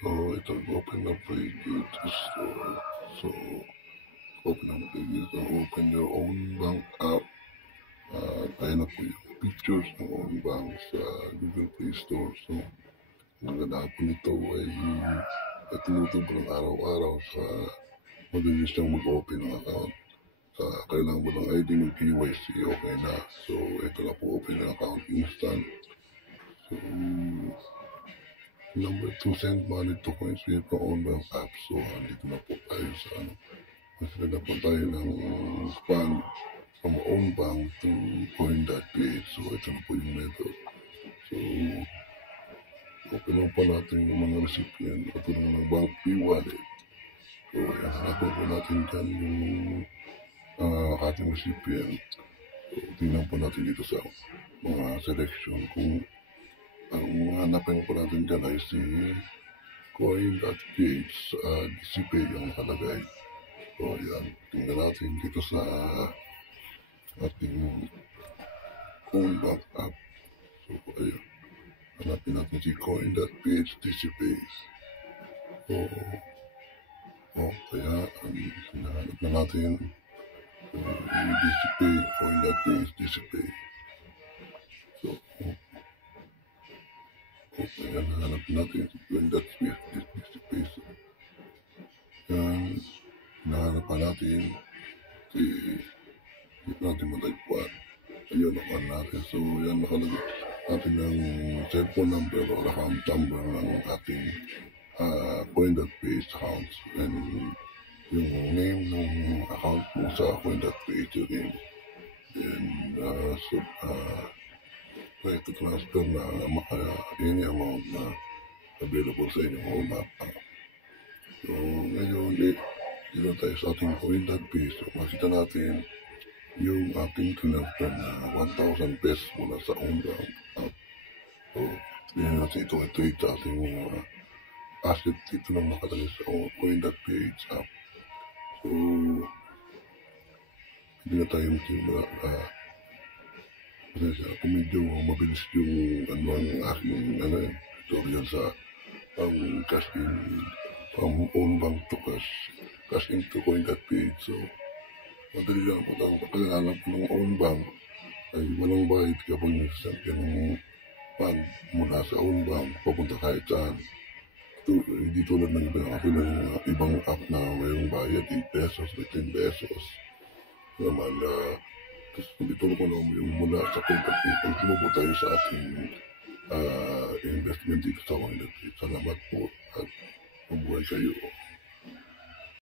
So ito, open up Reddit store. So open up Reddit, so open your own bank app. Ayan na po yung pictures ng own bank sa Google Play Store. So ang ganda po nito ay tinutog ng araw-araw sa mabilis siyang mag-open ng account. Kailangan mo ng ID ng KYC, okay na. So ito na po, open ng account instant. So number 2, send money to coins with your own bank app. So andito na po tayo sa masila na po tayo ng fund from own bank to coin.ph. So ito na po yung method. So open lang po natin yung mga recipient katulad ng bank P-Wallet. So hanapin po natin dyan yung ating recipient. So tingnan po natin dito sa mga selection kung ang hanapin po natin dyan ay si coin.ph DCPay ang nakalagay. So yan, tingnan natin dito sa ating own bank app. So ayun, hanapin natin si coin.ph DCPay. So kaya hinahanap na natin DCPay, coin.ph DCPay. So kaya nahanap natin si coin.ph DCPay. So yan, hinahanap pa natin si natin matagpuan. Ayun, nakuha natin. So yan, nakalagay natin ng cellphone number or account number ng ating coin.ph accounts, and yung name ng account mo sa coin.ph rin. Then try to transfer na any amount na available sa inyong home app. So ngayon, dito tayo sa ating coin.ph. So makita natin yung ating transfer na 1,000 pesos mula sa own bank app. So tingnan natin ito sa ating asset dito lang nakalagay sa coin.ph app. So hindi na tayo magsimula. Kung medyo mabilis yung ang aking tutorial sa cash in from own bank to cash into coin.ph. So madali lang po ang pagkakalanap ng own bank ay walang bayad kapag nag-send ka ng fund mula sa own bank papunta kahit saan. Hindi tulad ng ibang app na mayroong bayad 8 pesos, 15 pesos. Naman dito ko na yung mula sa coin.ph. Pagsumo po tayo sa ating investment dito sa coin.ph. Salamat po at mabuhay kayo.